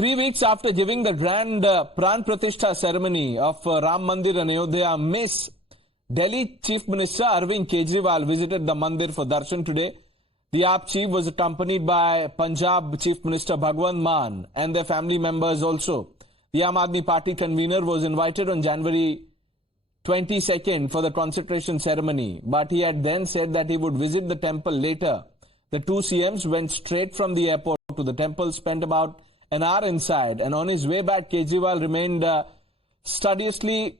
3 weeks after giving the grand Pran Pratishtha ceremony of Ram Mandir in Ayodhya, Miss Delhi Chief Minister Arvind Kejriwal visited the Mandir for darshan today. The AAP chief was accompanied by Punjab Chief Minister Bhagwant Mann and their family members also. The Aam Aadmi Party convener was invited on January 22nd for the consecration ceremony, but he had then said that he would visit the temple later. The two CMs went straight from the airport to the temple, spent about an hour inside, and on his way back, Kejriwal remained studiously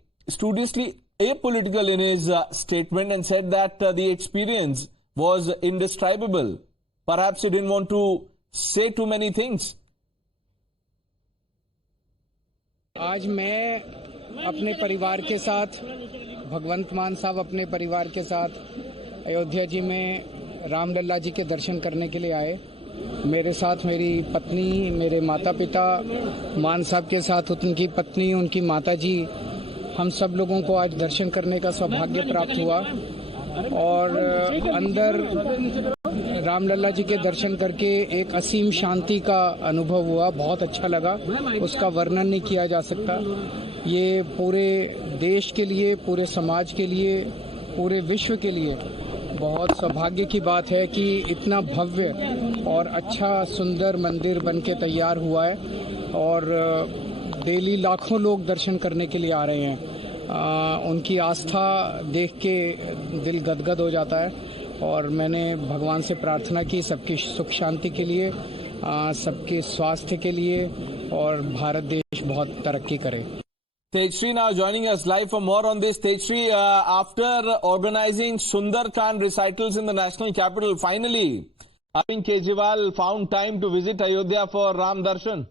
apolitical in his statement and said that the experience was indescribable. Perhaps he didn't want to say too many things. आज मैं अपने परिवार के साथ भगवंत मान साहब अपने परिवार के साथ अयोध्या जी में रामलला जी के दर्शन करने के लिए आए। मेरे साथ मेरी पत्नी, मेरे माता पिता, मान साहब के साथ उनकी पत्नी, उनकी माता जी, हम सब लोगों को आज दर्शन करने का सौभाग्य प्राप्त हुआ और अंदर रामलला जी के दर्शन करके एक असीम शांति का अनुभव हुआ। बहुत अच्छा लगा, उसका वर्णन नहीं किया जा सकता। ये पूरे देश के लिए, पूरे समाज के लिए, पूरे विश्व के लिए बहुत सौभाग्य की बात है कि इतना भव्य और अच्छा सुंदर मंदिर बनके तैयार हुआ है और डेली लाखों लोग दर्शन करने के लिए आ रहे हैं। उनकी आस्था देख के दिल गदगद हो जाता है और मैंने भगवान से प्रार्थना की सबकी सुख शांति के लिए, सबके स्वास्थ्य के लिए और भारत देश बहुत तरक्की करे। Tejasvi now joining us live for more on this. Tejasvi, after organizing Sundarkand recitals in the national capital, finally, Arvind Kejriwal found time to visit Ayodhya for Ram Darshan.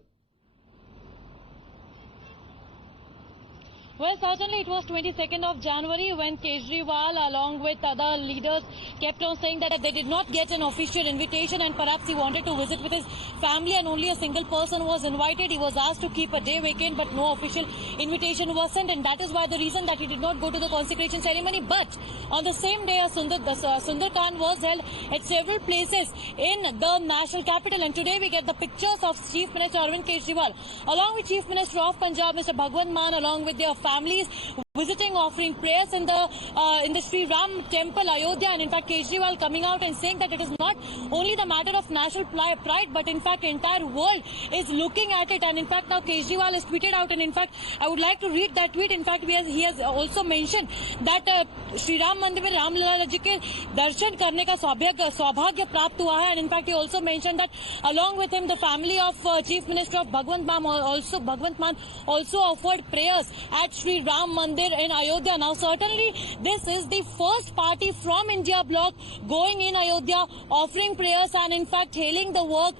Well, certainly it was 22nd of January when Kejriwal, along with other leaders, kept on saying that they did not get an official invitation and perhaps he wanted to visit with his family and only a single person was invited. He was asked to keep a day vacant but no official invitation was sent, and that is why the reason that he did not go to the consecration ceremony. But on the same day, Sundarkand was held at several places in the national capital, and today we get the pictures of Chief Minister Arvind Kejriwal along with Chief Minister of Punjab, Mr. Bhagwant Mann, along with their families, visiting, offering prayers in the Sri Ram temple, Ayodhya, and in fact Kejriwal coming out and saying that it is not only the matter of national pride, but in fact entire world is looking at it. And in fact now Kejriwal has tweeted out, and in fact I would like to read that tweet. In fact he has also mentioned that Sri Ram Mandir में रामलला जी के दर्शन करने का सौभाग्य प्राप्त हुआ है, and in fact he also mentioned that along with him the family of Chief Minister of Bhagwant Mann also offered prayers at Sri Ram Mandir in Ayodhya. Now certainly this is the first party from India bloc going in Ayodhya, offering prayers and in fact hailing the work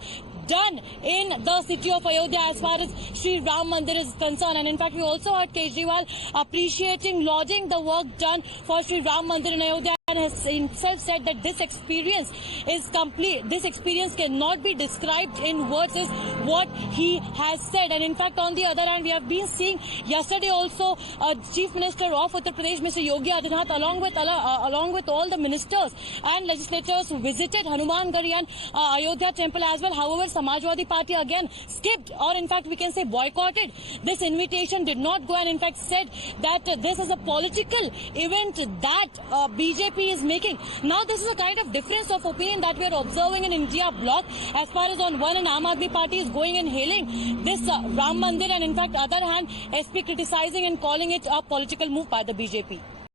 done in the city of Ayodhya as far as Sri Ram Mandir is concerned. And in fact we also heard Kejriwal appreciating, lauding the work done for Sri Ram Mandir in Ayodhya, and has himself said that this experience is complete. This experience cannot be described in words, is what he has said. And in fact, on the other hand, we have been seeing yesterday also Chief Minister of Uttar Pradesh, Mr. Yogi Adityanath, along with all the ministers and legislators who visited Hanumangarhi and Ayodhya temple as well. However, Samajwadi Party again skipped, or in fact we can say boycotted this invitation, did not go, and in fact said that this is a political event that BJP is making. Now this is a kind of difference of opinion that we are observing in India bloc, as far as on one hand Aam Aadmi Party is going and hailing this Ram Mandir, and in fact other hand SP criticizing and calling it a political move by the BJP.